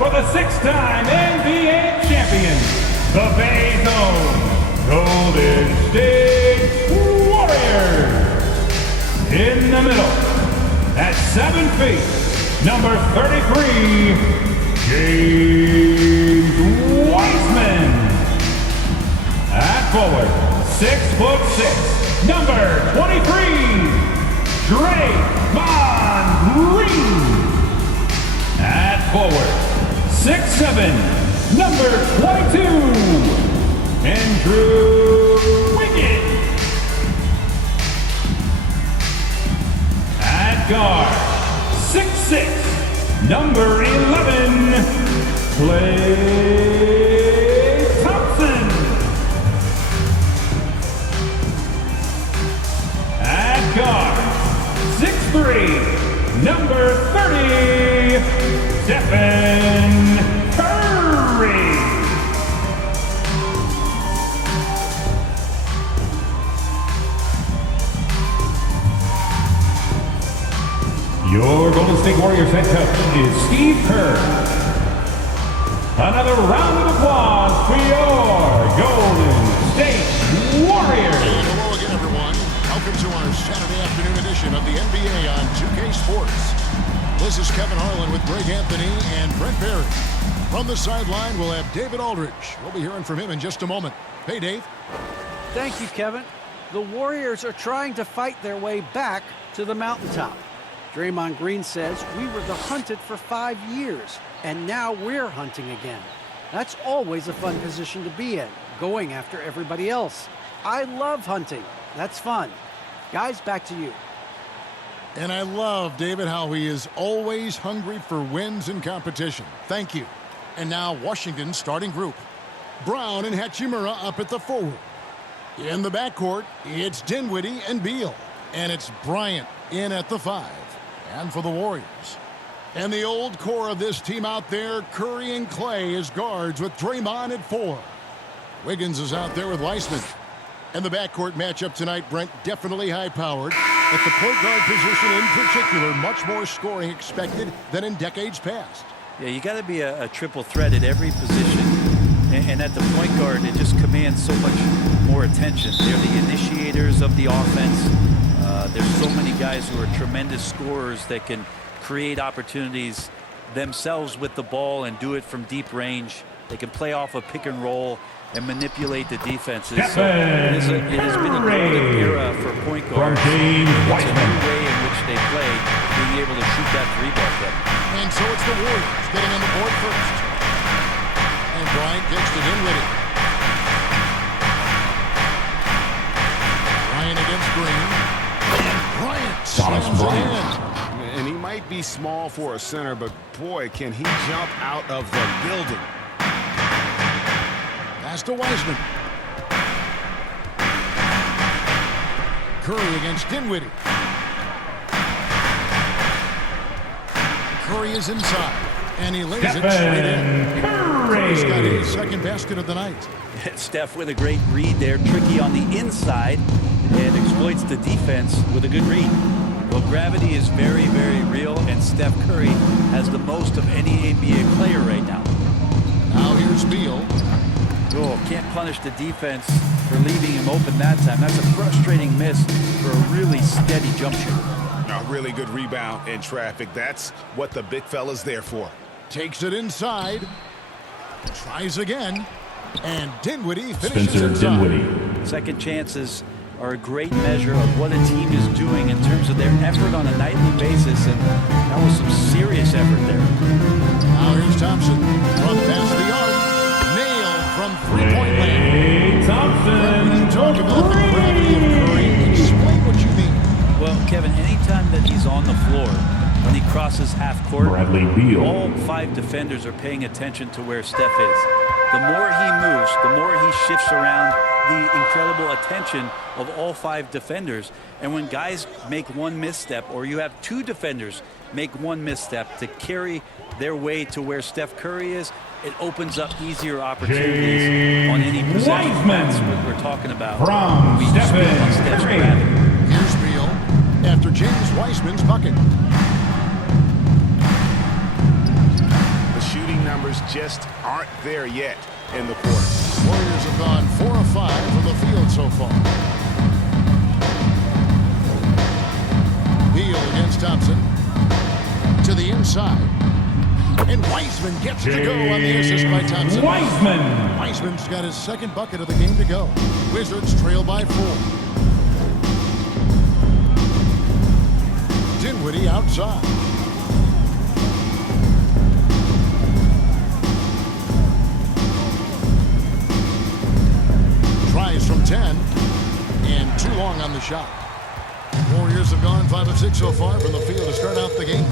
for the six-time NBA champions, the Bay Zone Golden State Warriors. In the middle, at 7 feet, number 33, James Wiseman. At forward, 6'6", number 23, Draymond Green. At forward, 6'7", number 22, Andrew Wiggins. At guard, 6'6", number 11, Klay Thompson. At guard, 6'3", number 30, Stephen Curry. Your Golden State Warriors head coach is Steve Kerr. Another round of applause for your Golden State Warriors. And hello again, everyone. Welcome to our Saturday afternoon edition of the NBA on 2K Sports. This is Kevin Harlan with Greg Anthony and Brent Barry. From the sideline, we'll have David Aldridge. We'll be hearing from him in just a moment. Hey, Dave. Thank you, Kevin. The Warriors are trying to fight their way back to the mountaintop. Draymond Green says we were the hunted for 5 years, and now we're hunting again. That's always a fun position to be in, going after everybody else. I love hunting. That's fun. Guys, back to you. And I love, David, how he is always hungry for wins in competition. Thank you. And now Washington's starting group. Brown and Hachimura up at the forward. In the backcourt, it's Dinwiddie and Beal. And it's Bryant in at the 5. And for the Warriors. And the old core of this team out there, Curry and Klay as guards with Draymond at 4. Wiggins is out there with Weissman. And the backcourt matchup tonight, Brent, definitely high-powered. At the point guard position in particular, much more scoring expected than in decades past. Yeah, you got to be a triple threat at every position. And at the point guard, it just commands so much more attention. They're the initiators of the offense. There's so many guys who are tremendous scorers that can create opportunities themselves with the ball and do it from deep range. They can play off a pick and roll and manipulate the defenses. So it has been a golden era for point guards. It's a new way in which they play, being able to shoot that three-ball play. And so it's the Warriors getting on the board first. And Bryant gets to Dinwiddie. Bryant against Green. And Bryant slams it in. And he might be small for a center, but boy, can he jump out of the building. Pass to Wiseman. Curry against Dinwiddie. Curry is inside, and he lays it straight in. Curry's got his second basket of the night. Steph with a great read there, tricky on the inside, and exploits the defense with a good read. Well, gravity is very, very real, and Steph Curry has the most of any NBA player right now. Now here's Beal. Oh, can't punish the defense for leaving him open that time. That's a frustrating miss for a really steady jump shooter. A really good rebound in traffic. That's what the big fella's there for. Takes it inside. Tries again. And Dinwiddie finishes Spencer inside. Dinwiddie. Second chances are a great measure of what a team is doing in terms of their effort on a nightly basis, and that was some serious effort there. Now here's Thompson. From past the arc. Nailed from three-point land. Klay Thompson. When you talk about the gravity of Curry, explain what you mean. Well, Kevin, anytime that he's on the floor, when he crosses half court, Bradley Beal. all 5 defenders are paying attention to where Steph is. The more he moves, the more he shifts around the incredible attention of all 5 defenders. And when guys make one misstep, or you have 2 defenders make one misstep to carry their way to where Steph Curry is, it opens up easier opportunities on any possession. That's what we're talking about. From We just build on Steph's gravity. Here's Beal after James Wiseman's bucket. The shooting numbers just aren't there yet in the quarter. Warriors have gone 4 of 5 from the field so far. Beal against Thompson. To the inside. And Wiseman gets it to go on the assist by Thompson. Wiseman's got his second bucket of the game to go. Wizards trail by 4. Dinwiddie outside. Tries from 10. And too long on the shot. Warriors have gone 5 of 6 so far from the field to start out the game.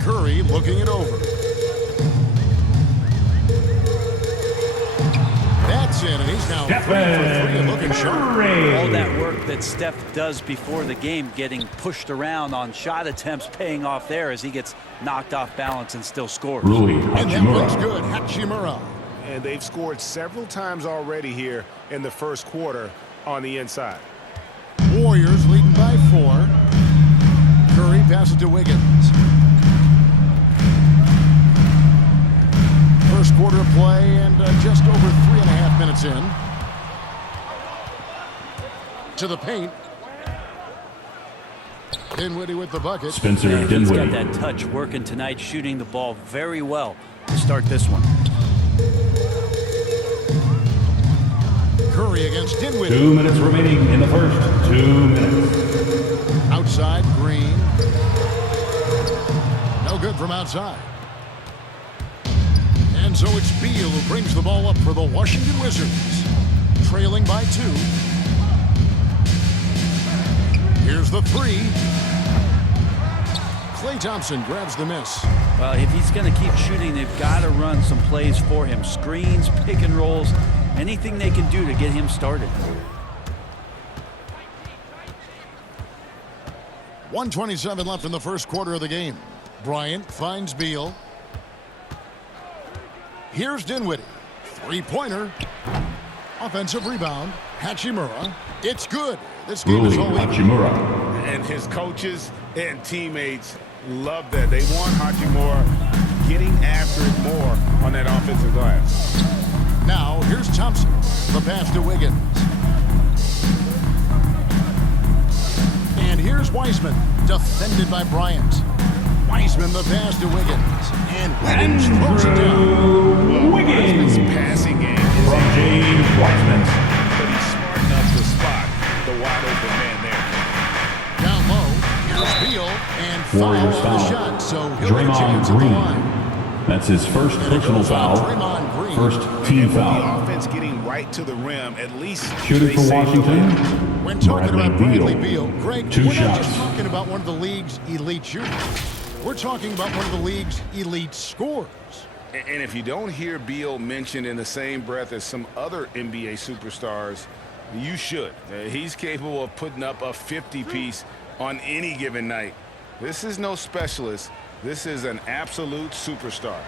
Curry looking it over. That's in, and he's now 3 for 3 and looking sharp. All that work that Steph does before the game, getting pushed around on shot attempts, paying off there as he gets knocked off balance and still scores. And that one's good. Hachimura. And they've scored several times already here in the first quarter on the inside. Warriors leading by 4. Curry passes to Wiggins. First quarter of play and just over 3.5 minutes in. To the paint. Dinwiddie with the bucket. Spencer He's got Dinwiddie. that touch working tonight, shooting the ball very well to start this one. Curry against Dinwiddie. 2 minutes remaining in the first. 2 minutes. Outside, Green. No good from outside. And so it's Beal who brings the ball up for the Washington Wizards. Trailing by 2. Here's the 3. Klay Thompson grabs the miss. Well, if he's going to keep shooting, they've got to run some plays for him. Screens, pick and rolls, anything they can do to get him started. 1:27 left in the first quarter of the game. Bryant finds Beal. Here's Dinwiddie. 3-pointer. Offensive rebound. Hachimura. It's good. This game is all even. Hachimura. And his coaches and teammates love that. They want Hachimura getting after it more on that offensive glass. Now, here's Thompson. The pass to Wiggins. And here's Wiseman. Defended by Bryant. Wiseman the pass to Wiggins. And Wiggins throws it down. Wiseman's passing game is From James Wiseman. but he's smart enough to spot the wide open man there. Down low. Here's Beal. And foul Warriors on the foul. shot. So he'll get a Draymond chance at the Green. line. That's his first And it personal goes on foul. Draymond Green. First team And with foul. the offense getting right to the rim, at least Shooting they for save the win. Washington, When talking Bradley about Bradley Beal. Beal, Greg, 2 we're not shots. just talking about one of the league's elite shooters. We're talking about one of the league's elite scorers. And if you don't hear Beal mentioned in the same breath as some other NBA superstars, you should. He's capable of putting up a 50-piece on any given night. This is no specialist. This is an absolute superstar.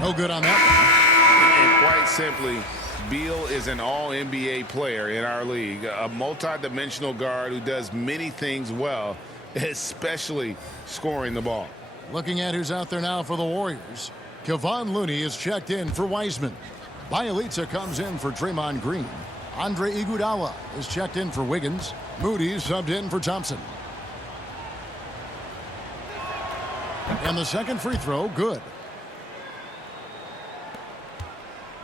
No good on that And quite simply, Beal is an all-NBA player in our league, a multi-dimensional guard who does many things well, especially scoring the ball. one. Looking at who's out there now for the Warriors. Kevon Looney is checked in for Wiseman. Bielitsa comes in for Draymond Green. Andre Iguodala is checked in for Wiggins. Moody subbed in for Thompson. And the second free throw, good.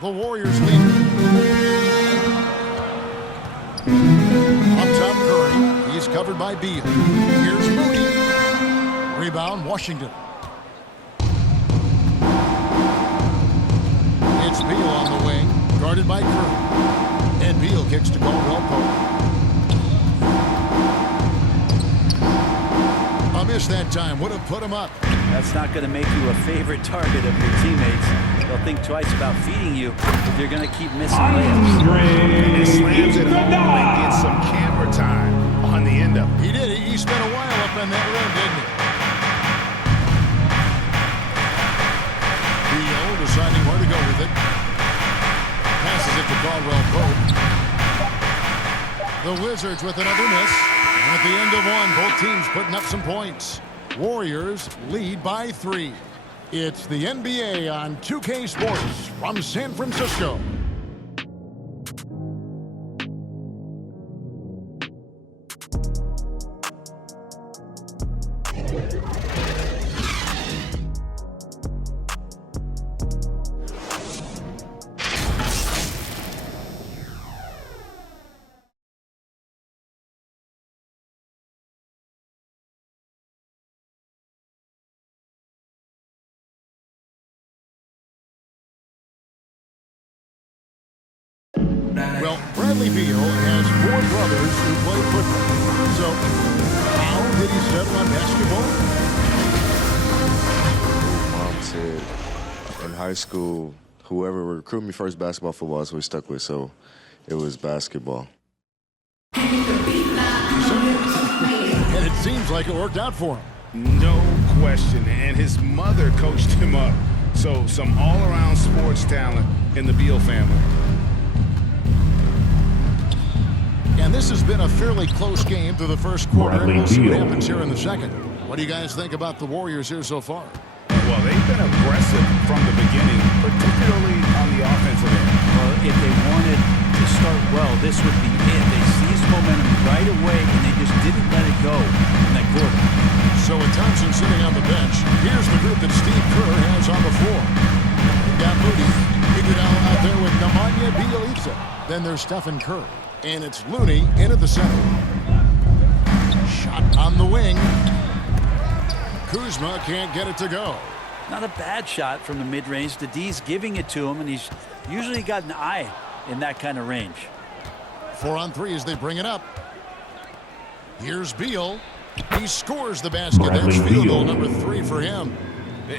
The Warriors lead. Up top, Curry. He's covered by Beal. Here's Moody. Rebound, Washington. It's Beal on the wing, guarded by Curry. And Beal kicks to Caldwell Pope. A miss that time would have put him up. That's not going to make you a favorite target of your teammates. They'll think twice about feeding you if you're going to keep missing layups. He slams it home and Iguodala. gets some camera time on the end of it. He did. He spent a while up in that rim, didn't he? Beal deciding where to go with it. Passes it to Caldwell Pope. The Wizards with another miss. And at the end of one, both teams putting up some points. Warriors lead by 3. It's the NBA on 2K Sports from San Francisco. Well, Bradley Beal has 4 brothers who play football. So, how did he settle on basketball? Mom said in high school, whoever recruited me first, basketball, football is what we stuck with. So, it was basketball. And it seems like it worked out for him. No question. And his mother coached him up. So, some all-around sports talent in the Beal family. And this has been a fairly close game through the first quarter. Bradley We'll see what Beal. happens here in the second. What do you guys think about the Warriors here so far? Well, they've been aggressive from the beginning, particularly on the offensive end. Well, if they wanted to start well, this would be it. They seized momentum right away, and they just didn't let it go in that quarter. So with Thompson sitting on the bench, here's the group that Steve Kerr has on the floor. We've got Moody, Iguodala out there with Nemanja Bjelica. Then there's Stephen Curry. And it's Looney in at the center. Shot on the wing. Kuzma can't get it to go. Not a bad shot from the mid-range. The D's giving it to him, and he's usually got an eye in that kind of range. 4 on 3 as they bring it up. Here's Beal. He scores the basket. Bradley That's field Beal. goal number 3 for him.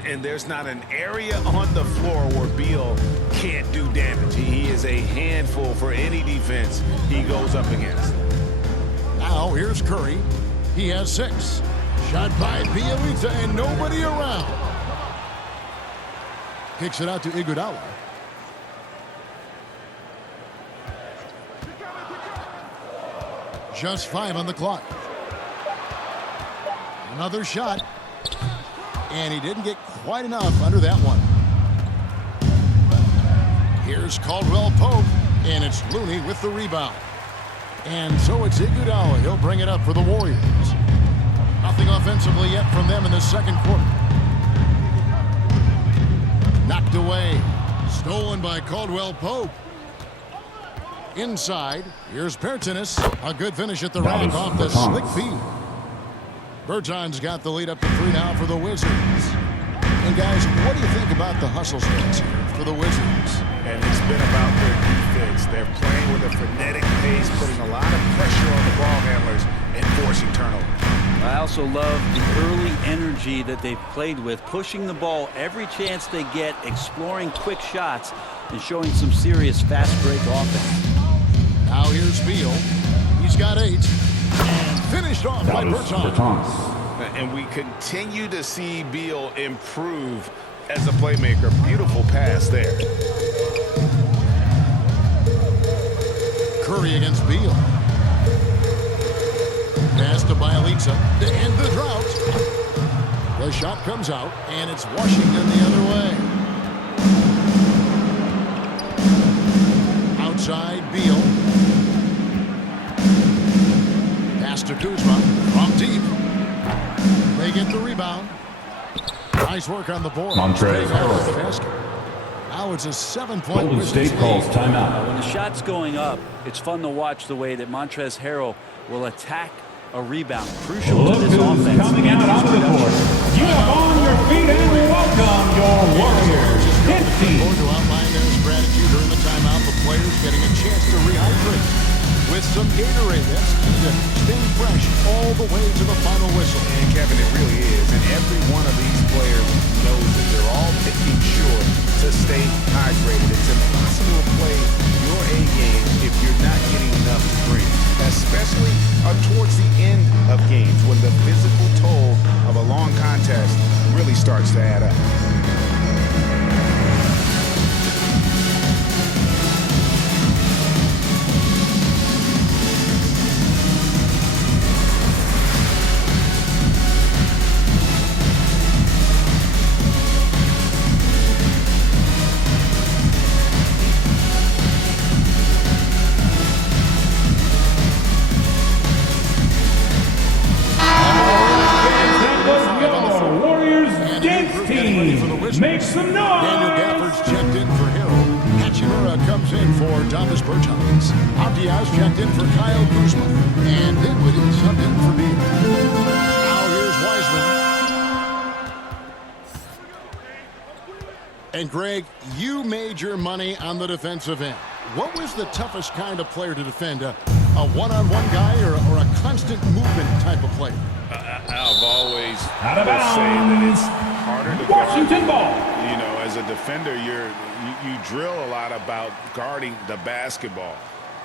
And there's not an area on the floor where Beal can't do damage. He is a handful for any defense he goes up against. Now here's Curry. He has 6. Shot by Bjelica and nobody around. Kicks it out to Iguodala. Just 5 on the clock. Another shot. And he didn't get quite enough under that one. Here's Caldwell Pope, and it's Looney with the rebound. And so it's Iguodala. He'll bring it up for the Warriors. Nothing offensively yet from them in the second quarter. Knocked away. Stolen by Caldwell Pope. Inside, here's Pertinis. A good finish at the rack off the slick feed. Berton's got the lead up to 3 now for the Wizards. And guys, what do you think about the hustle stance here for the Wizards? And it's been about their defense. They're playing with a frenetic pace, putting a lot of pressure on the ball handlers and forcing turnovers. I also love the early energy that they've played with, pushing the ball every chance they get, exploring quick shots, and showing some serious fast break offense. Now here's Beal. He's got 8. And finished off by Bertans. And we continue to see Beal improve as a playmaker. Beautiful pass there. Curry against Beal. Pass to Bjelica to end the drought. The shot comes out, and it's Washington the other way. Outside Beal. Pass to Kuzma from deep. They get the rebound. Nice work on the board. Montrezl Harrell. The basket. Now it's a 7-point Golden Wizards State calls lead. timeout. When the shot's going up, it's fun to watch the way that Montrezl Harrell will attack a rebound. Crucial Look to this who's offense. coming out onto the court. You are on your feet and welcome your Warriors. Hit team. To outline their strategy during the timeout, the players getting a chance to rehydrate with some Gatorade. That's key to staying fresh all the way to the final whistle. And Kevin, it really is. And every one of these players knows that they're all making sure to stay hydrated. It's impossible to play your A game if you're not getting enough to drink, especially towards the end of games when the physical toll of a long contest really starts to add up. some Daniel noise. Gafford's checked in for Hill. Hachimura comes in for Thomas Bertans. Abdias checked in for Kyle Kuzma. And Dinwiddie subbed in for Beal. Now here's Wiseman. And Greg, you made your money on the defensive end. What was the toughest kind of player to defend? A one-on-one guy or a constant movement type of player? I've always Out of will say that bounds. it's harder to Washington ball. You know, as a defender, you drill a lot about guarding the basketball.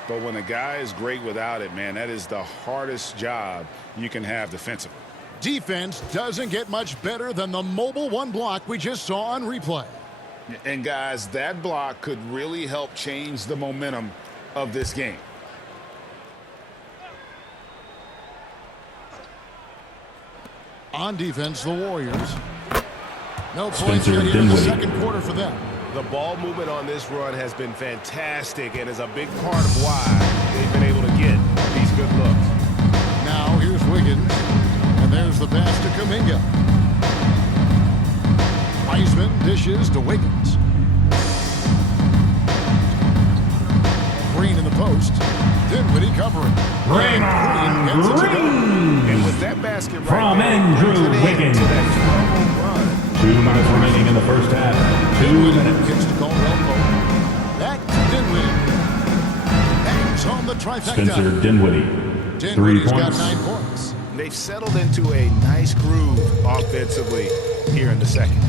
But when a guy is great without it, man, that is the hardest job you can have defensively. Defense doesn't get much better than the mobile one block we just saw on replay. And guys, that block could really help change the momentum of this game. On defense, the Warriors. No points Spencer yet here in the Dinwiddie. second quarter for them. The ball movement on this run has been fantastic and is a big part of why they've been able to get these good looks. Now here's Wiggins. And there's the pass to Kuminga. Wiseman dishes to Wiggins. Green in the post. Dinwiddie covering. Green. Gets it to go. And with that basket right From there, Andrew to the end, Wiggins. to that 12-home run. 2 minutes remaining in the first half. 2 minutes. Gets to Caldwell Pope. Back to Dinwiddie. Hangs on the trifecta. Spencer Dinwiddie. 3 Dinwiddie's got points. 9 points. They've settled into a nice groove offensively here in the second.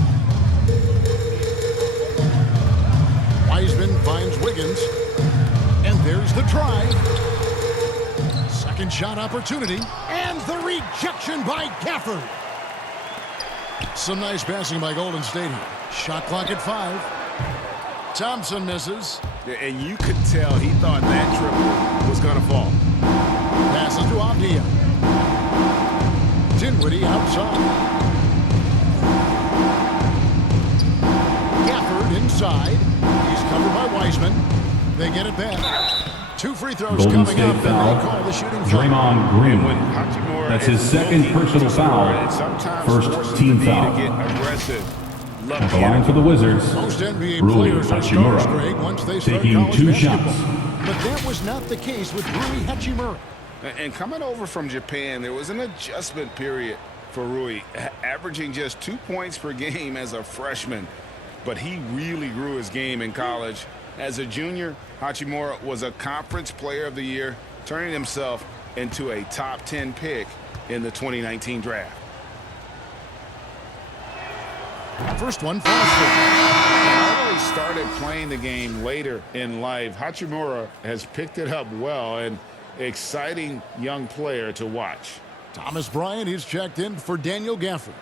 Wiseman finds Wiggins. And there's the try. Second shot opportunity. And the rejection by Gafford. Some nice passing by Golden State here. Shot clock at 5. Thompson misses. And you could tell he thought that triple was going to fall. Passes to Abdia. Dinwiddie outside. Gafford inside. He's covered by Wiseman. They get it back. 2 free throws Golden coming State up, and they foul. call the shooting foul. Draymond When Green. Hachimura That's his is second looking personal to score, foul. it sometimes First forces team the D foul. to get aggressive. Love At the the line for the Wizards. Most NBA Rui players are stars, Hachimura. Greg, once they start Taking college 2 basketball. shots. But that was not the case with Rui Hachimura. And coming over from Japan, there was an adjustment period for Rui, averaging just 2 points per game as a freshman. But he really grew his game in college. As a junior, Hachimura was a Conference Player of the Year, turning himself into a top 10 pick in the 2019 draft. First one falls through. Although he started playing the game later in life, Hachimura has picked it up well, and exciting young player to watch. Thomas Bryant, he's checked in for Daniel Gafford.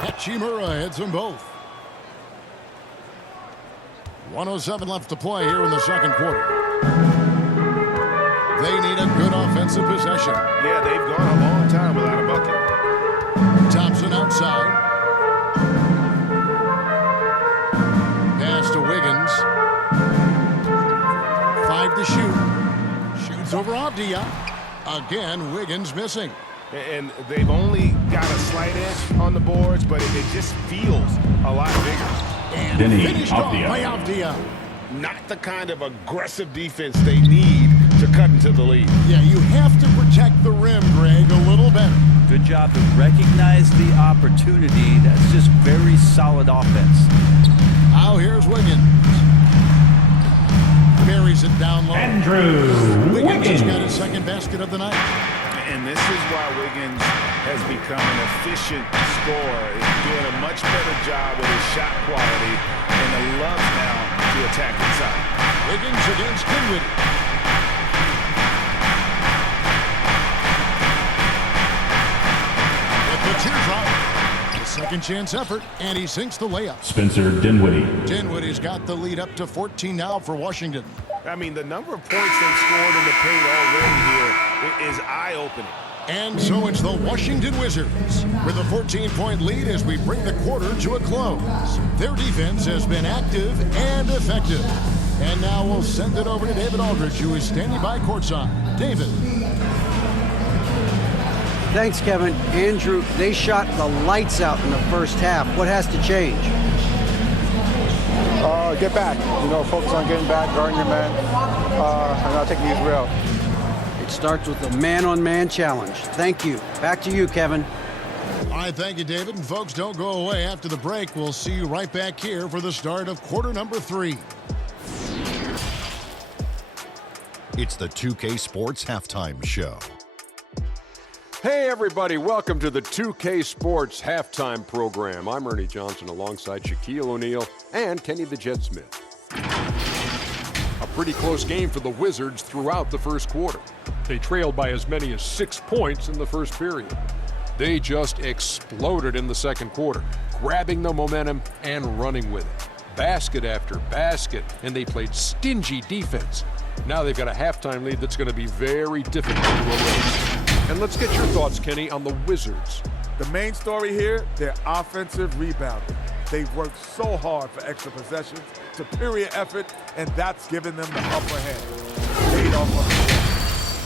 Hachimura hits them both. 1:07 left to play here in the second quarter. They need a good offensive possession. Yeah, they've gone a long time without a bucket. Thompson outside. Pass to Wiggins. 5 to shoot. Shoots over Abdia. Again, Wiggins missing. And they've only got a slight edge on the boards, but it just feels a lot bigger. And Denny finished off Abdia. by Abdia. Not the kind of aggressive defense they need to cut into the lead. Yeah, you have to protect the rim, Greg, a little better. Good job to recognize the opportunity. That's just very solid offense. Now here's Wiggins. Buries it down low. Andrew Wiggins has got Wiggins. his second basket of the night. And this is why Wiggins has become an efficient scorer. He's doing a much better job with his shot quality and the love now to attack inside. Wiggins against Dinwiddie. With the teardrop. A second chance effort, and he sinks the layup. Spencer Dinwiddie. Dinwiddie's got the lead up to 14 now for Washington. I mean, the number of points they've scored in the paint already here is eye-opening. And so it's the Washington Wizards with a 14-point lead as we bring the quarter to a close. Their defense has been active and effective. And now we'll send it over to David Aldridge, who is standing by courtside. David. Thanks, Kevin. Andrew, they shot the lights out in the first half. What has to change? Get back. Focus on getting back, guarding your man, and not taking these real. It starts with a man-on-man challenge. Thank you. Back to you, Kevin. All right, thank you, David. And folks, don't go away. After the break, we'll see you right back here for the start of quarter number 3. It's the 2K Sports Halftime Show. Hey everybody, welcome to the 2K Sports Halftime Program. I'm Ernie Johnson alongside Shaquille O'Neal and Kenny the Jet Smith. A pretty close game for the Wizards throughout the first quarter. They trailed by as many as 6 points in the first period. They just exploded in the second quarter, grabbing the momentum and running with it. Basket after basket, and they played stingy defense. Now they've got a halftime lead that's going to be very difficult to erase. And let's get your thoughts, Kenny, on the Wizards. The main story here, their offensive rebounding. They've worked so hard for extra possessions, superior effort, and that's given them the upper hand. Paid off on the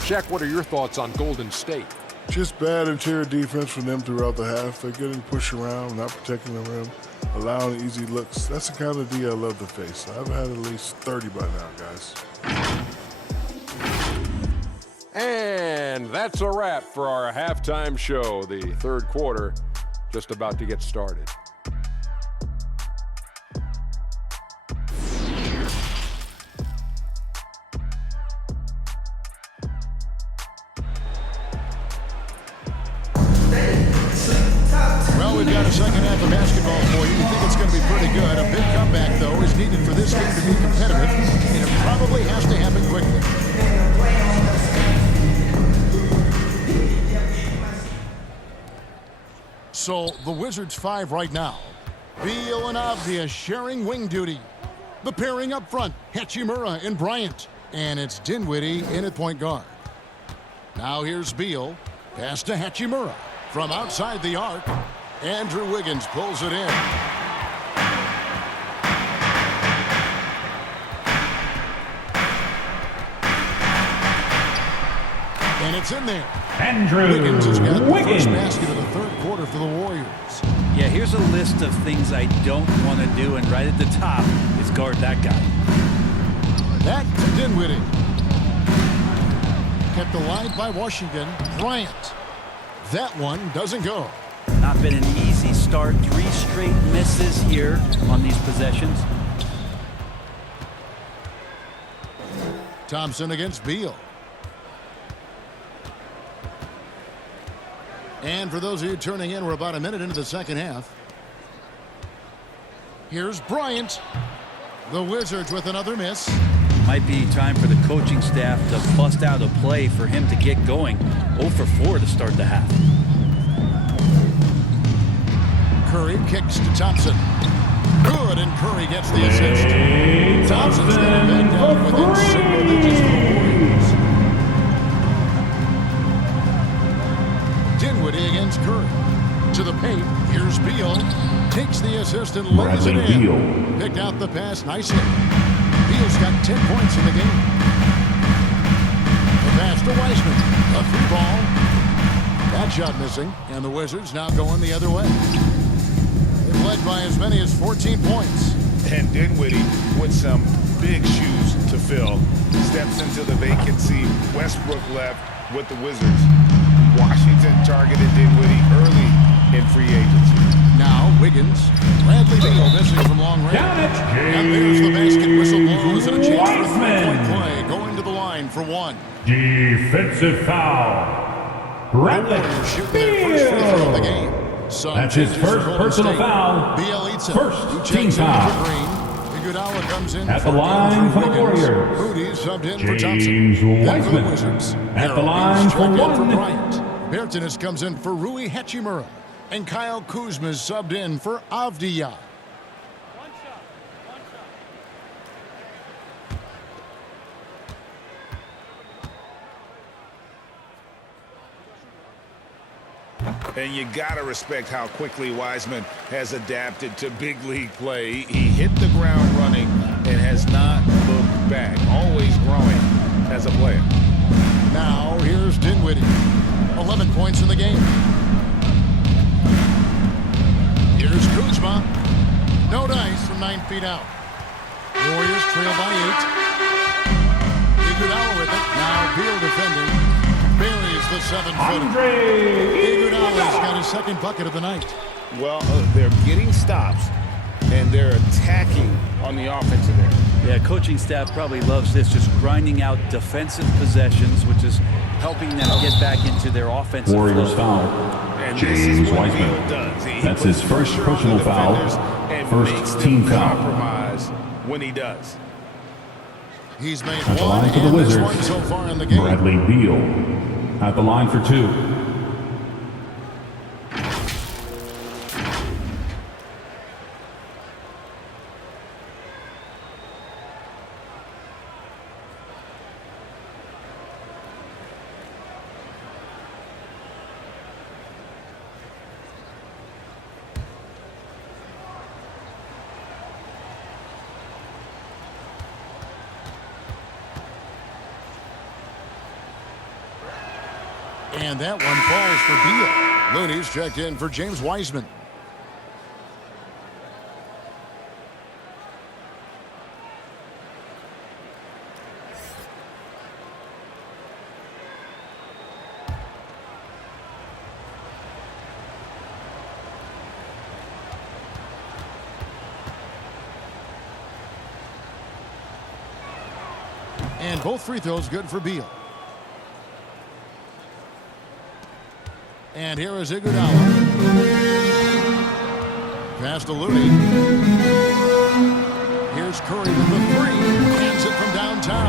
Shaq, what are your thoughts on Golden State? Just bad interior defense from them throughout the half. They're getting pushed around, not protecting the rim, allowing easy looks. That's the kind of D I love to face. I've had at least 30 by now, guys. And that's a wrap for our halftime show. The third quarter just about to get started. Well, we've got a second half of basketball for you. We think it's going to be pretty good. A big comeback, though, is needed for this game to be competitive, and it probably has to happen quickly. So, the Wizards 5 right now. Beal and Avdia sharing wing duty. The pairing up front, Hachimura and Bryant. And it's Dinwiddie in at point guard. Now here's Beal. Pass to Hachimura. From outside the arc, Andrew Wiggins pulls it in. And it's in there. Andrew Wiggins has got the Wiggins. first basket of the third quarter for the Warriors. Yeah, here's a list of things I don't want to do, and right at the top is guard that guy. Back to Dinwiddie. Kept alive by Washington. Bryant. That one doesn't go. Not been an easy start. 3 straight misses here on these possessions. Thompson against Beal. And for those of you turning in, we're about a minute into the second half. Here's Bryant. The Wizards with another miss. Might be time for the coaching staff to bust out a play for him to get going. 0 for 4 to start the half. Curry kicks to Thompson. Good, and Curry gets the assist. Thompson's going to back down within single digits for the Warriors. Dinwiddie against Curry. To the paint, here's Beal. Takes the assist and lays it in. Beal. Picked out the pass nicely. Beal's got 10 points in the game. The pass to Wiseman. A 3-ball. That shot missing, and the Wizards now going the other way. They've led by as many as 14 points. And Dinwiddie with some big shoes to fill. Steps into the vacancy. Westbrook left with the Wizards. Washington targeted Dinwiddie early in free agency. Now Wiggins. Bradley Beal missing from long range. And there's the basket whistle blows and a chance for a three-point play. Going to the line for one. Defensive foul. Bradley Shooting their first free throw of the game. That's his first personal foul. Beal eats it. First team foul. Iguodala comes in at the line for the Warriors. Rudy subbed in for James Thompson. Wiseman at the line for one. Bertans comes in for Rui Hachimura. And Kyle Kuzma is subbed in for Avdia. And you got to respect how quickly Wiseman has adapted to big league play. He hit the ground running and has not looked bag, always growing as a player. Now here's Dinwiddie. 11 points in the game. Here's Kuzma. No dice from 9 feet out. Warriors trail by 8. Iguodala with it. Now Beal defending. Buries the 7-footer. Iguodala's got his second bucket of the night. Well, they're getting stops, and they're attacking on the offensive end. Yeah, coaching staff probably loves this, just grinding out defensive possessions, which is helping them get back into their offensive Warriors flow. foul. James Wiseman. That's his first personal foul. First team foul. Compromise when he does. He's made At the one line for the and this Wizards, one so far in the game. Bradley Beal. At the line for 2. And that one falls for Beal. Looney's checked in for James Wiseman. And both free throws good for Beal. And here is Iguodala. Pass to Looney. Here's Curry with the 3. Hands it from downtown.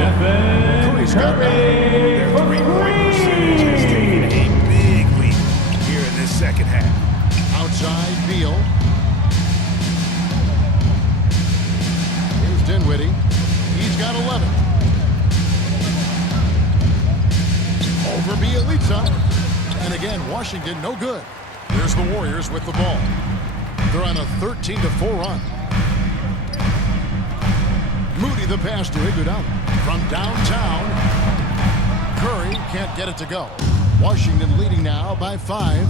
Curry's got it. Their three-point percentage has taken a big leap here in this second half. Outside Beal. Here's Dinwiddie. He's got 11. Over Bielitsa. And again, Washington no good. Here's the Warriors with the ball. They're on a 13-4 run. Moody the pass to Iguodala. From downtown. Curry can't get it to go. Washington leading now by 5.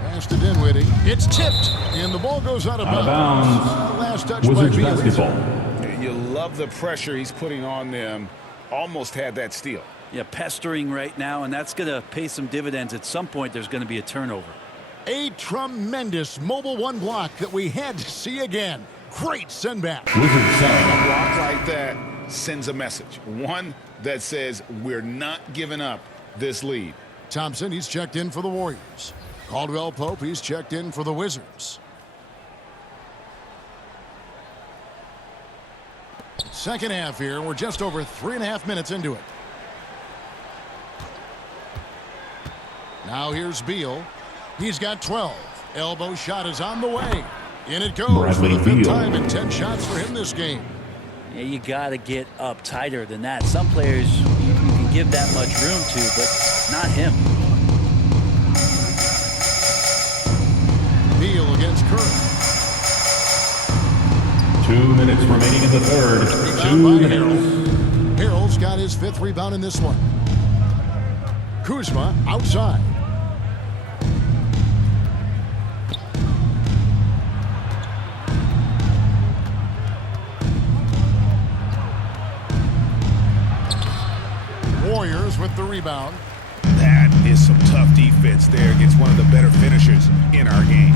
Pass to Dinwiddie. It's tipped. And the ball goes out of bounds. Last touch Wizards by basketball. You love the pressure he's putting on them. Almost had that steal. Yeah, pestering right now, and that's going to pay some dividends. At some point, there's going to be a turnover. A tremendous mobile one block that we had to see again. Great send back. Wizards side. A block like that sends a message. One that says we're not giving up this lead. Thompson, he's checked in for the Warriors. Caldwell Pope, he's checked in for the Wizards. Second half here. We're just over 3.5 minutes into it. Now here's Beal. He's got 12. Elbow shot is on the way. In it goes Bradley for the 5th Beal. time and 10 shots for him this game. Yeah, you got to get up tighter than that. Some players you can give that much room to, but not him. Beal against Curry. 2 minutes remaining in the third. Rebound 2 by minutes. Harrell. Harrell's got his 5th rebound in this one. Kuzma outside. Warriors with the rebound. That is some tough defense there against one of the better finishers in our game.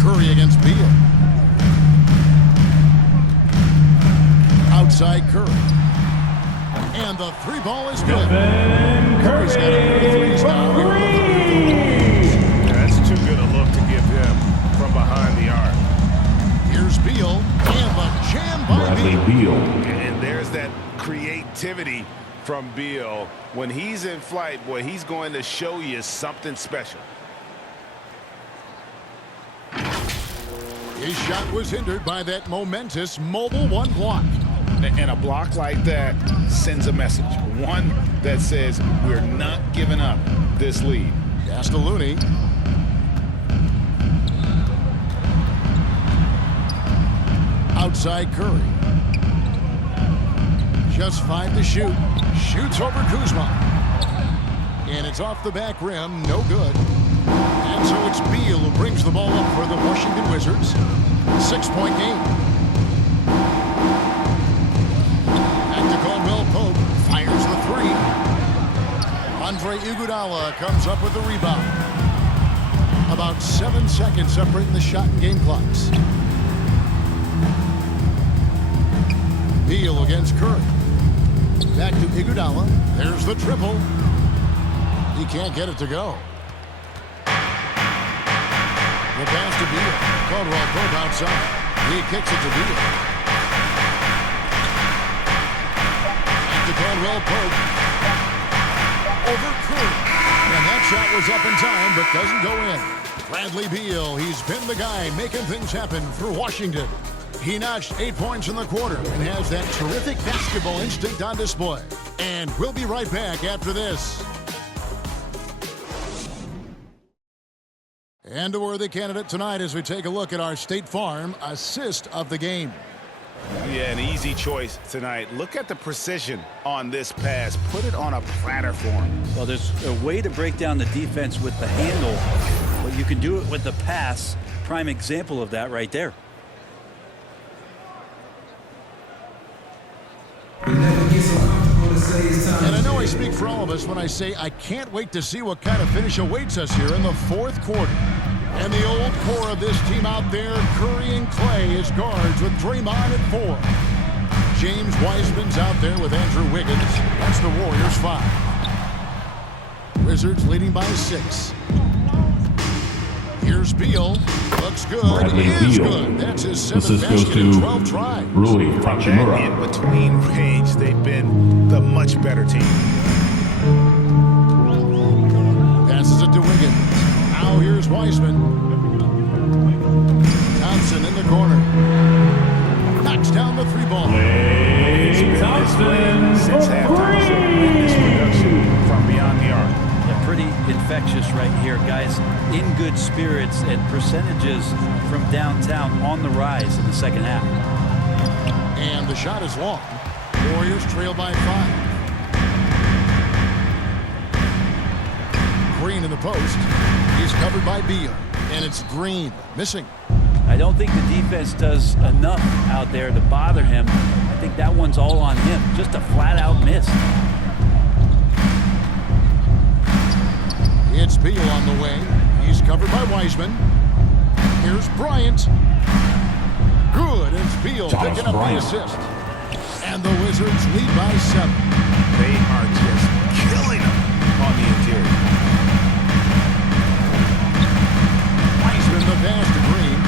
Curry against Beal. Outside Curry. And the 3 ball is good. Curry's got a pair of 3s now. Yeah, that's too good a look to give him from behind the arc. Here's Beal. And the jam by Bradley Beal. Beal. And there's that creativity from Beal. When he's in flight, boy, he's going to show you something special. His shot was hindered by that momentous mobile one block. And a block like that sends a message. One that says we're not giving up this lead. Pass to Looney. Outside Curry. Just 5 to shoot. Shoots over Kuzma. And it's off the back rim. No good. And so it's Beal who brings the ball up for the Washington Wizards. 6-point game. Back to Caldwell Pope. Fires the three. Andre Iguodala comes up with the rebound. About 7 seconds separating the shot and game clocks. Beal against Curry. Back to Iguodala. There's the triple. He can't get it to go. The pass to Beal. Caldwell Pope outside. He kicks it to Beal. Back to Caldwell Pope. Over Curry. And that shot was up in time, but doesn't go in. Bradley Beal, he's been the guy making things happen for Washington. He notched 8 points in the quarter and has that terrific basketball instinct on display. And we'll be right back after this. And a worthy candidate tonight as we take a look at our State Farm assist of the game. Yeah, an easy choice tonight. Look at the precision on this pass. Put it on a platter for him. Well, there's a way to break down the defense with the handle, but you can do it with the pass. Prime example of that right there. And I know I speak for all of us when I say I can't wait to see what kind of finish awaits us here in the fourth quarter. And the old core of this team out there, Curry and Clay as guards with Draymond at 4. James Wiseman's out there with Andrew Wiggins. That's the Warriors 5. Wizards leading by 6. Here's Beal. Looks good. Bradley Beal. Good. That's his 7th Assist goes basket in to 12 tries. Rui That Hachimura. in-between range, they've been the much better team. Passes it to Wiggins. Now here's Wiseman. Thompson in the corner. Knocks down the 3-ball. Klay Thompson Since for halftime, three. tremendous production from beyond the arc. Yeah, pretty infectious right here, guys. In good spirits and percentages from downtown on the rise in the second half. And the shot is long. Warriors trail by 5. Green in the post. He's covered by Beal. And it's Green missing. I don't think the defense does enough out there to bother him. I think that one's all on him. Just a flat-out miss. It's Beal on the wing. He's covered by Wiseman. Here's Bryant. Good. It's Beal Thomas picking up Bryant. the assist. And the Wizards lead by 7. They are just killing them on the interior. Wiseman the pass to Green.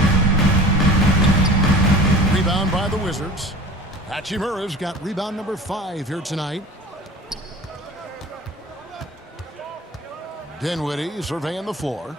Rebound by the Wizards. Hachimura's got rebound number 5 here tonight. Dinwiddie surveying the floor.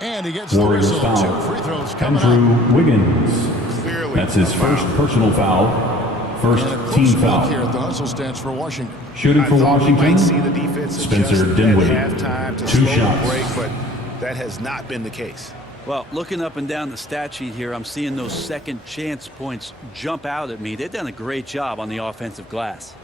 And he gets Warriors the whistle. foul. 2 free throws coming up. Andrew Wiggins. Clearly That's his a foul. first personal foul. First And a close team look foul. here at the hustle stance for Washington. Shooting I for thought we Washington, might see the defense Spencer adjust Dinwiddie. at halftime to 2 slow shots. the break, but that has not been the case. Well, looking up and down the stat sheet here, I'm seeing those second chance points jump out at me. They've done a great job on the offensive glass.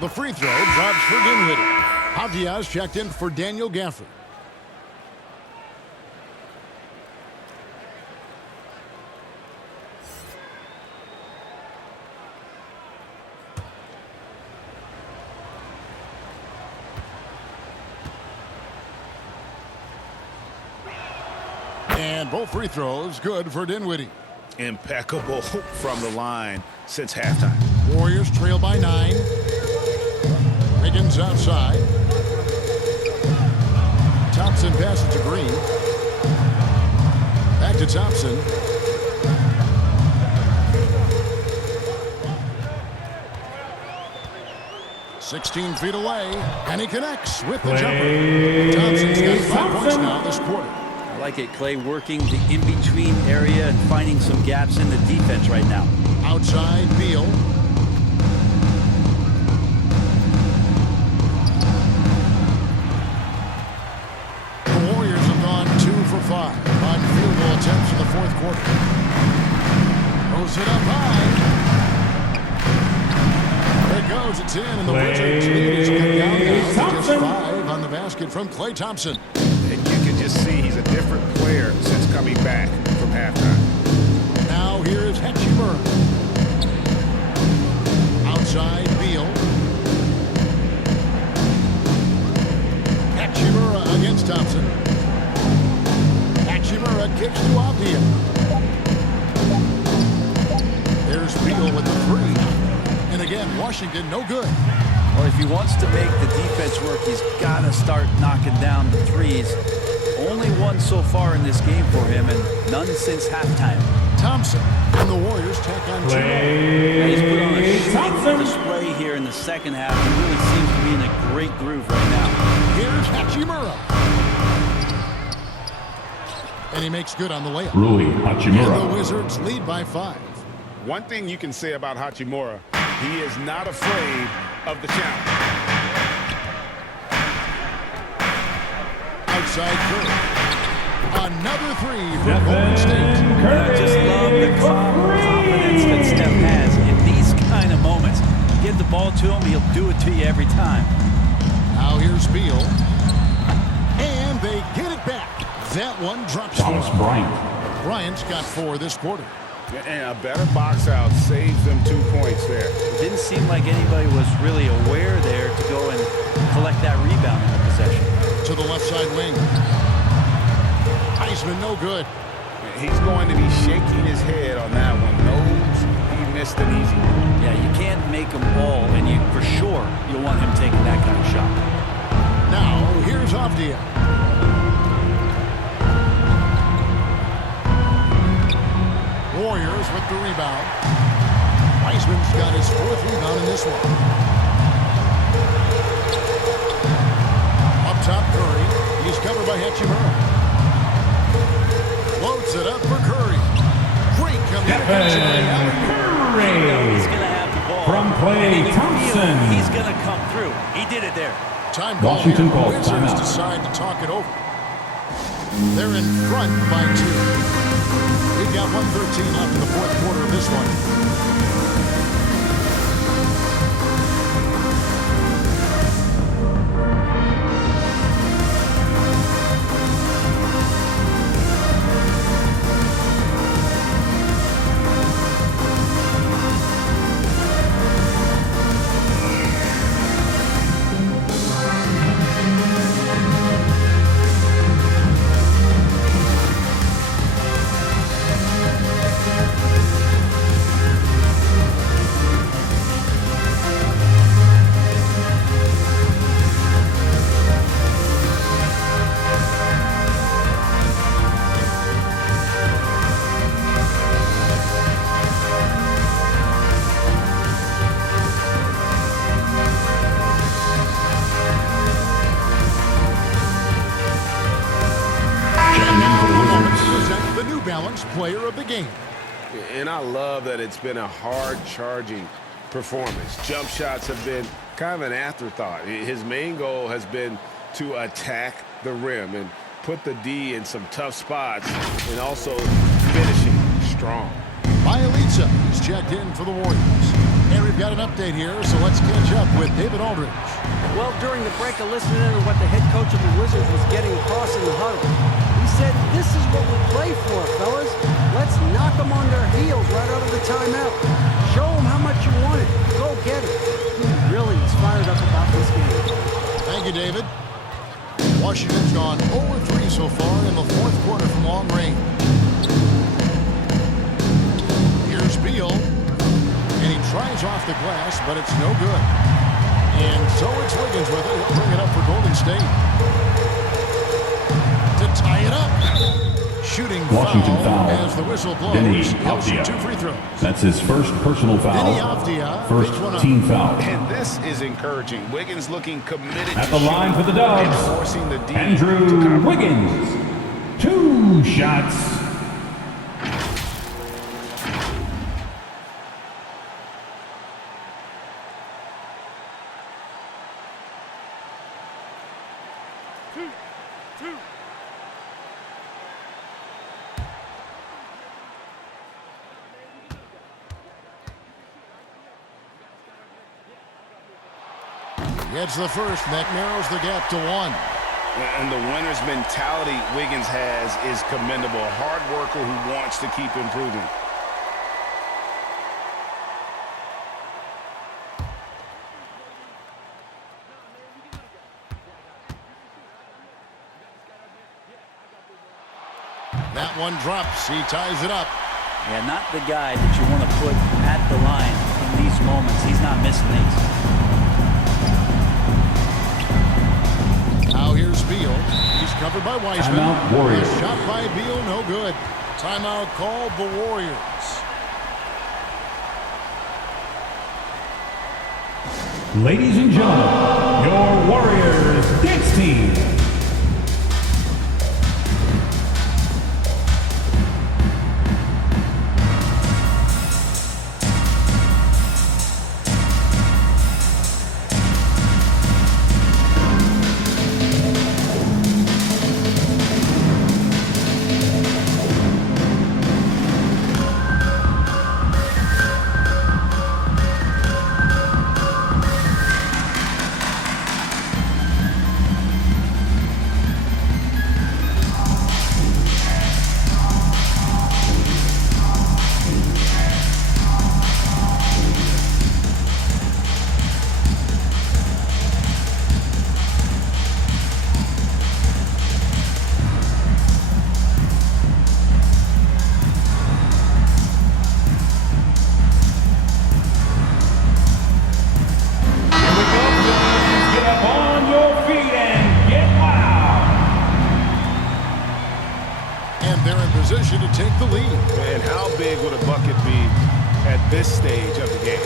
The free throw drops for Dinwiddie. Diaz checked in for Daniel Gafford. And both free throws good for Dinwiddie. Impeccable from the line since halftime. Warriors trail by 9. Wiggins outside. Thompson passes to Green. Back to Thompson. "16 feet away, and he connects with the jumper. Thompson's got 5 points now this quarter. I like it, Clay, working the in-between area and finding some gaps in the defense right now. Outside, Beal. The Warriors have gone 2 for 5 on field goal attempts in the fourth quarter. Throws it up high. There goes, it's in, and the Wizards lead is cut down now to just 5 on the basket from Klay Thompson. And you can just see he's a different player since coming back from halftime. Now here's Hachimura. Outside, Beal. Hachimura against Thompson. Hachimura kicks to Avdia. There's Beal with the 3. And again, Washington no good. Well, if he wants to make the defense work, he's got to start knocking down the threes. Only one so far in this game for him, and none since halftime. Thompson and the Warriors tack on 2 more. He's put on a shooting display here in the second half. He really seems to be in a great groove right now. Here's Hachimura. And he makes good on the layup. Rui Hachimura. And the Wizards lead by 5. One thing you can say about Hachimura, he is not afraid of the challenge. Outside Curry. Another 3 from Golden State. I just love the confidence that Steph has in these kind of moments. Give the ball to him, he'll do it to you every time. Now here's Beal. And they get it back. That one drops Thomas score. Bryant. Bryant's got 4 this quarter. And a better box out saves them 2 points there. It didn't seem like anybody was really aware there to go and collect that rebound in the possession. To the left side wing. Heisman no good. He's going to be shaking his head on that one. Knows he missed an easy one. Yeah, you can't make them all, and you for sure you'll want him taking that kind of shot. Now here's Avdia. Warriors with the rebound. Heisman's got his 4th rebound in this one. Up top, Curry. He's covered by Hachimura. Floats it up for Curry. Great communication. Curry. He's going to have the ball. From Klay Thompson. He's going to come through. He did it there. Time Washington call. calls Wizards timeout. decide to talk it over. They're in front by 2. We've got 1:13 left in the fourth quarter of this one. Player of the game. And I love that it's been a hard-charging performance. Jump shots have been kind of an afterthought. His main goal has been to attack the rim and put the D in some tough spots and also finishing strong. Bielitsa is checked in for the Warriors. And we've got an update here, so let's catch up with David Aldridge. Well, during the break, I listened in on what the head coach of the Wizards was getting across in the huddle. He said, this is what we play for, fellas. Let's knock them on their heels right out of the timeout. Show them how much you want it. Go get it. He really is fired up about this game. Thank you, David. Washington's gone 0-3 so far in the fourth quarter from long range. Here's Beal. And he tries off the glass, but it's no good. And so it's Wiggins with it. He'll bring it up for Golden State. To tie it up. Shooting Washington foul foul. as the whistle blows. Deni He'll shoot Avdia. 2 free throws. That's his first personal foul. Deni Avdia picks one First up. team foul. And this is encouraging. Wiggins looking committed At to the line for shooting the Dubs, and forcing the D to Andrew compromise. Wiggins. 2 2 shots. Gets the first, and that narrows the gap to 1. And the winner's mentality Wiggins has is commendable. A hard worker who wants to keep improving. That one drops. He ties it up. Yeah, not the guy that you want to put at the line in these moments. He's not missing these. Now here's Beal. He's covered by Wiseman. Timeout, Warriors. A shot by Beal, no good. Timeout called the Warriors. Ladies and gentlemen, your Warriors dance team. Position to take the lead. And how big would a bucket be at this stage of the game?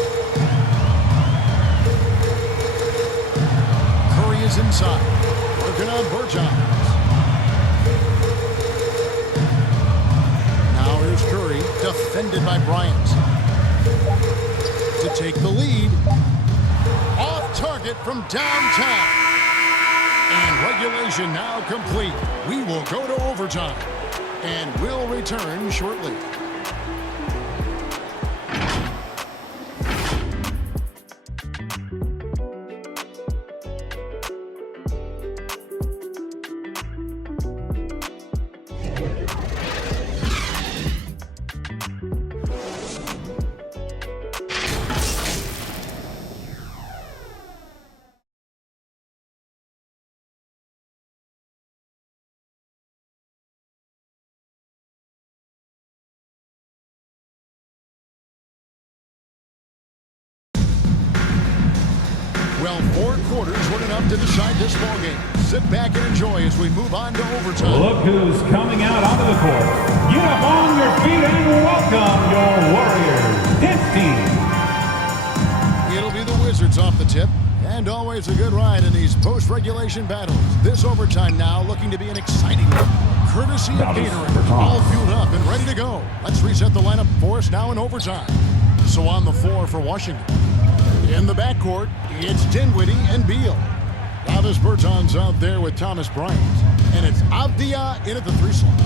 Curry is inside, working on Bertans. Now here's Curry, defended by Bryant. To take the lead. Off target from downtown. And regulation now complete. We will go to overtime. And we'll return shortly. Well, 4 quarters weren't enough to decide this ballgame. Sit back and enjoy as we move on to overtime. Look who's coming out onto the court. Get up on your feet and welcome your Warriors dance team. It'll be the Wizards off the tip. And always a good ride in these post-regulation battles. This overtime now looking to be an exciting one. Courtesy of Gatorade. All fueled up and ready to go. Let's reset the lineup for us now in overtime. So on the floor for Washington. In the backcourt, it's Dinwiddie and Beal. Davis Bertans out there with Thomas Bryant. And it's Avdia in at the 3 slot.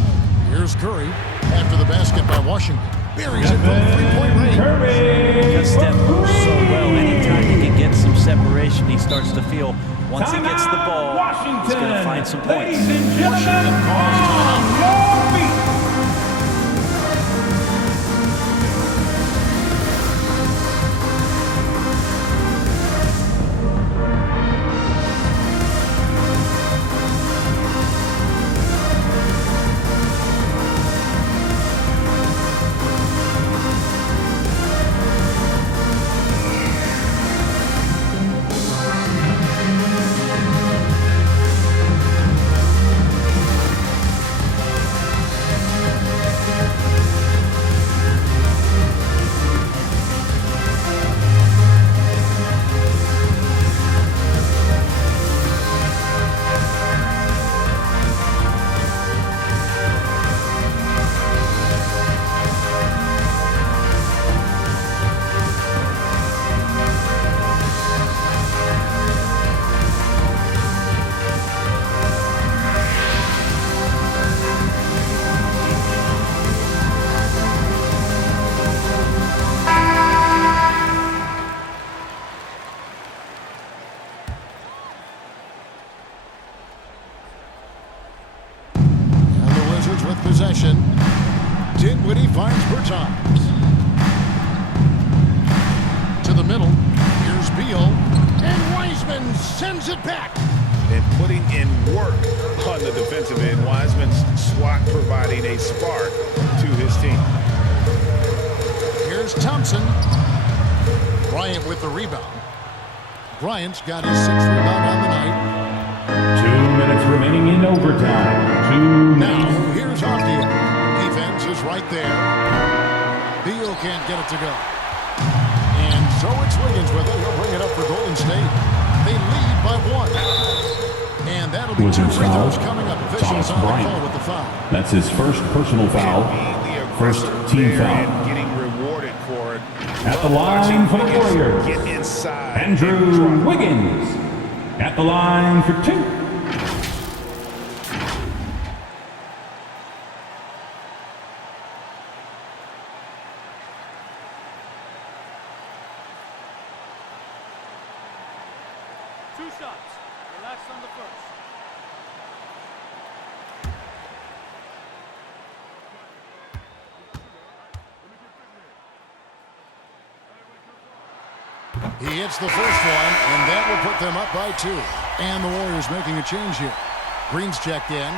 Here's Curry after the basket by Washington. Buries it from 3-point range. Curry. Steph moves so well. Anytime he can get some separation, he starts to feel once he gets the ball, he's going to find some points. Ladies and gentlemen, on your feet. possession. Dinwiddie finds Bertans. To the middle. Here's Beal. And Wiseman sends it back. And putting in work on the defensive end. Wiseman's swat providing a spark to his team. Here's Thompson. Bryant with the rebound. Bryant's got his 6th rebound on the night. 2 minutes remaining in overtime. 2 Now, minutes. here's Avdia. Defense is right there. Beal can't get it to go. And so it's Wiggins with it. He'll bring it up for Golden State. They lead by 1. And that'll be 2 Wizards free foul. throws coming up. Officials Thomas on the Bryant. call with the foul. That's his first personal foul. First team foul. Getting rewarded for it. At the line for the Warriors. Get inside. Andrew Wiggins. At the line for 2. Two shots. Relax on the first. He hits the first one, and that will put them up by 2. And the Warriors making a change here. Green's checked in.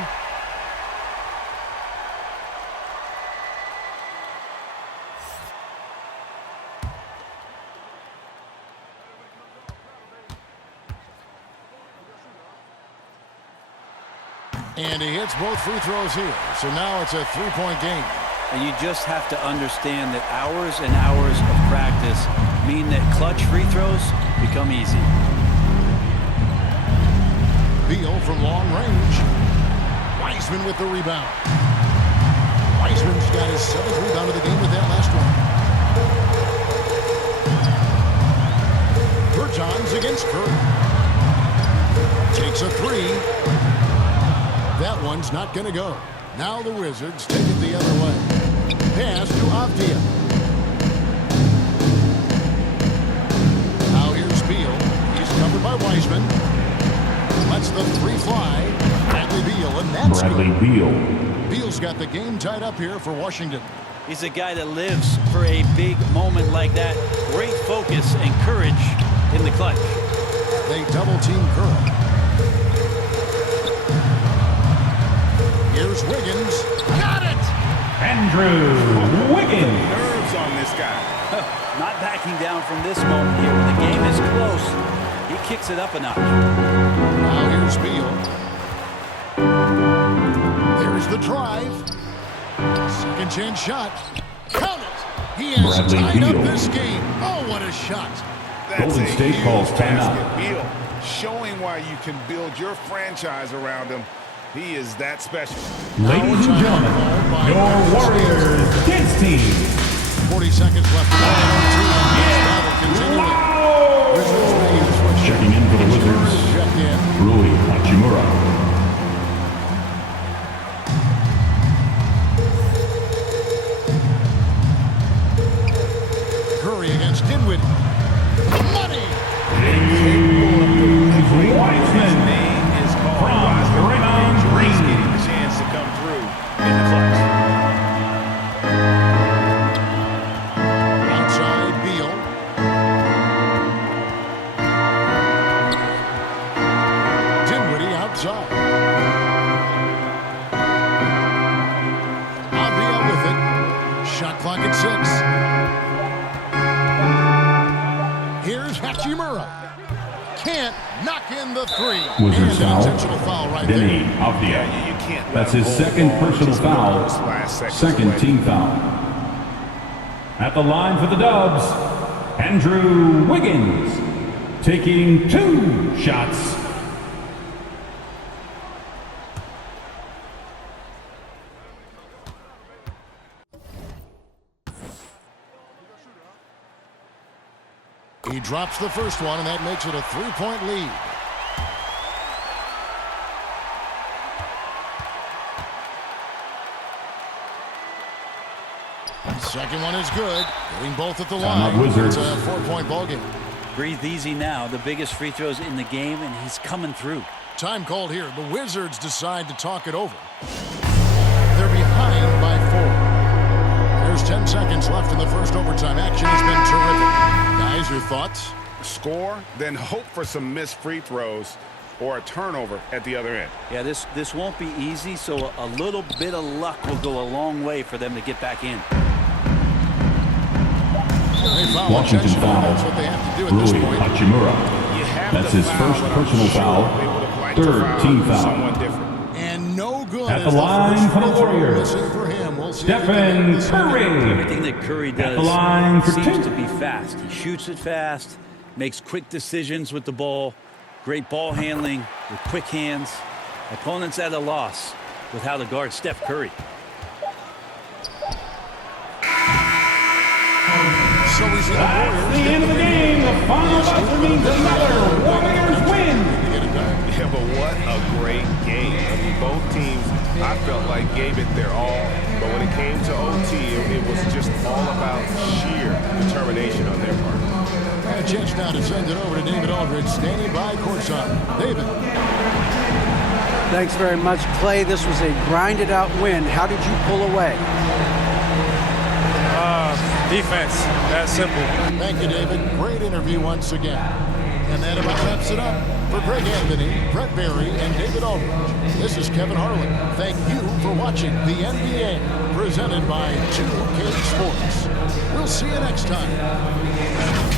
And he hits both free throws here. So now it's a 3-point game. And you just have to understand that hours and hours of practice mean that clutch free throws become easy. Beal from long range. Wiseman with the rebound. Wiseman's got his 7th rebound of the game with that last one. Bertans against Curry. Takes a 3. That one's not going to go. Now the Wizards take it the other way. Pass to Avdia. Now here's Beal. He's covered by Wiseman. Lets the 3 fly. Bradley Beal, and that's Bradley good. Beal. Beal's got the game tied up here for Washington. He's a guy that lives for a big moment like that. Great focus and courage in the clutch. They double-team Curry. Here's Wiggins. Got it! Andrew Wiggins. Nerves on this guy. Not backing down from this moment here. When the game is close, he kicks it up a notch. Now here's Beal. There's the drive. Second chance shot. Count it! He has Bradley tied Beal. up this game. Oh, what a shot. That's Golden a State huge calls timeout. basket. Beal showing why you can build your franchise around him. He is that special. Ladies and gentlemen, your Warriors dance team. 40 seconds left to play. Battle continuing. Wow! Wizards making the switch. Checking in for the Wizards, Checked in. Rui Hachimura. Curry against Dinwiddie. Money! Wiseman Name is called from Wiseman. Draymond He's Green. getting the chance to come through in the clutch. Outside Beal. Dinwiddie outside. Avdia with it. Shot clock at 6. Here's Hachimura. Can't knock in the 3. Wizards And an foul. intentional foul right Denny there. Avdia. You can't let That's him his hold second on personal just foul. those last seconds Second away. team foul. At the line for the Dubs, Andrew Wiggins taking 2 shots. He drops the first one, and that makes it a 3-point lead. Second one is good. Hitting both at the Timeout, line. Wizards. It's a 4-point ball game. Breathe easy now. The biggest free throws in the game, and he's coming through. Time called here. The Wizards decide to talk it over. They're behind by 4. There's 10 seconds left in the first overtime. Action has been terrific. Guys, your thoughts? Score, then hope for some missed free throws or a turnover at the other end. Yeah, this won't be easy, so a little bit of luck will go a long way for them to get back in. Washington foul. That's what they have to do at this Rui point. Hachimura. That's his first personal foul. Third team foul. And no good. At the line for the Warriors, For him. We'll see Stephen Curry. Everything that Curry At the does line for seems 2. to be fast. He shoots it fast, makes quick decisions with the ball, great ball handling with quick hands. Opponents at a loss with how to guard Steph Curry. So we see the That's the end of the game. The final buzzer means another Warriors win. Yeah, but what a great game. I mean, both teams, I felt like gave it their all. But when it came to OT, it was just all about sheer determination on their part. And a chance now to send it over to David Aldridge, standing by courtside. David. Thanks very much, Clay. This was a grinded-out win. How did you pull away? Defense. That's simple. Thank you, David. Great interview once again. And that about wraps it up. For Greg Anthony, Brett Berry, and David Aldridge, this is Kevin Harlan. Thank you for watching the NBA, presented by 2K Sports. We'll see you next time.